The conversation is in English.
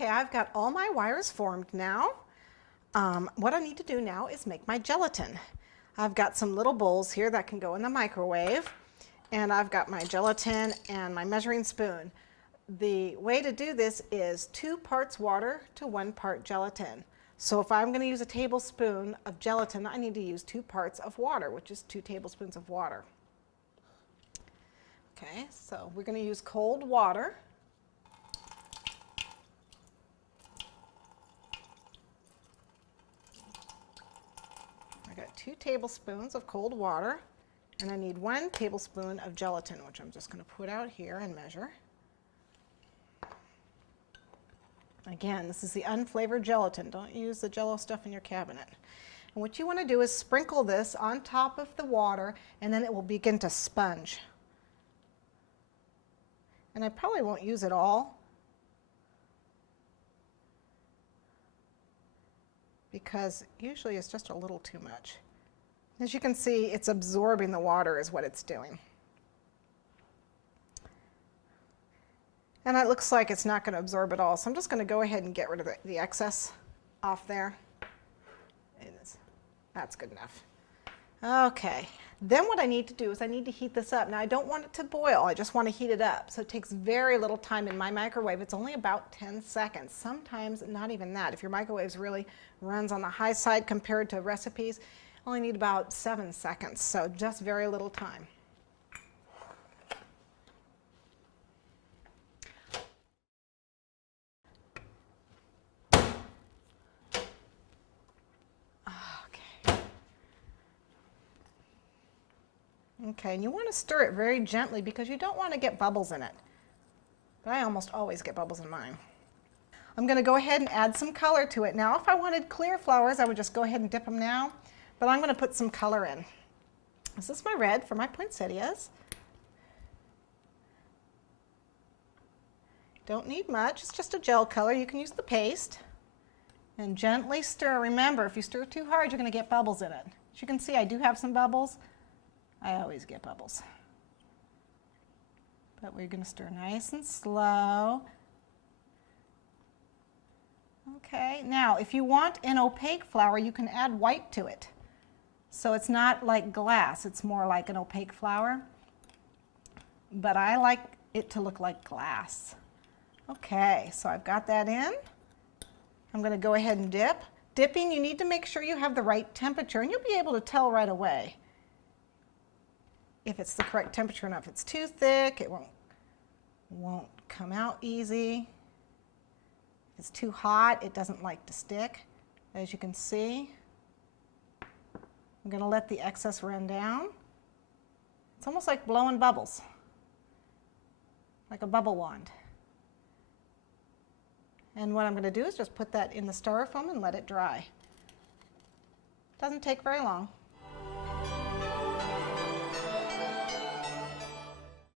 Okay, I've got all my wires formed now. What I need to do now is make my gelatin. I've got some little bowls here that can go in the microwave, and I've got my gelatin and my measuring spoon. The way to do this is 2 parts water to 1 part gelatin. So if I'm going to use a tablespoon of gelatin, I need to use 2 parts of water, which is 2 tablespoons of water. Okay, so we're going to use cold water. I got 2 tablespoons of cold water, and I need 1 tablespoon of gelatin, which I'm just going to put out here and measure. Again, this is the unflavored gelatin. Don't use the Jell-O stuff in your cabinet. And what you want to do is sprinkle this on top of the water, and then it will begin to sponge. And I probably won't use it all, because usually it's just a little too much. As you can see, it's absorbing the water is what it's doing. And it looks like it's not going to absorb at all, so I'm just going to go ahead and get rid of the excess off there. That's good enough. Okay, then what I need to do is I need to heat this up. Now I don't want it to boil, I just want to heat it up. So it takes very little time in my microwave. It's only about 10 seconds, sometimes not even that. If your microwave really runs on the high side compared to recipes, only need about 7 seconds, so just very little time. Okay, and you want to stir it very gently because you don't want to get bubbles in it. But I almost always get bubbles in mine. I'm going to go ahead and add some color to it. Now, if I wanted clear flowers, I would just go ahead and dip them now. But I'm going to put some color in. This is my red for my poinsettias. Don't need much. It's just a gel color. You can use the paste. And gently stir. Remember, if you stir too hard, you're going to get bubbles in it. As you can see, I do have some bubbles. I always get bubbles. But we're going to stir nice and slow. Okay, now if you want an opaque flower, you can add white to it. So it's not like glass, it's more like an opaque flower. But I like it to look like glass. Okay, so I've got that in. I'm going to go ahead and dip. Dipping, you need to make sure you have the right temperature, and you'll be able to tell right away if it's the correct temperature enough. If it's too thick, it won't come out easy. If it's too hot, it doesn't like to stick. As you can see, I'm going to let the excess run down. It's almost like blowing bubbles, like a bubble wand. And what I'm going to do is just put that in the styrofoam and let it dry. Doesn't take very long.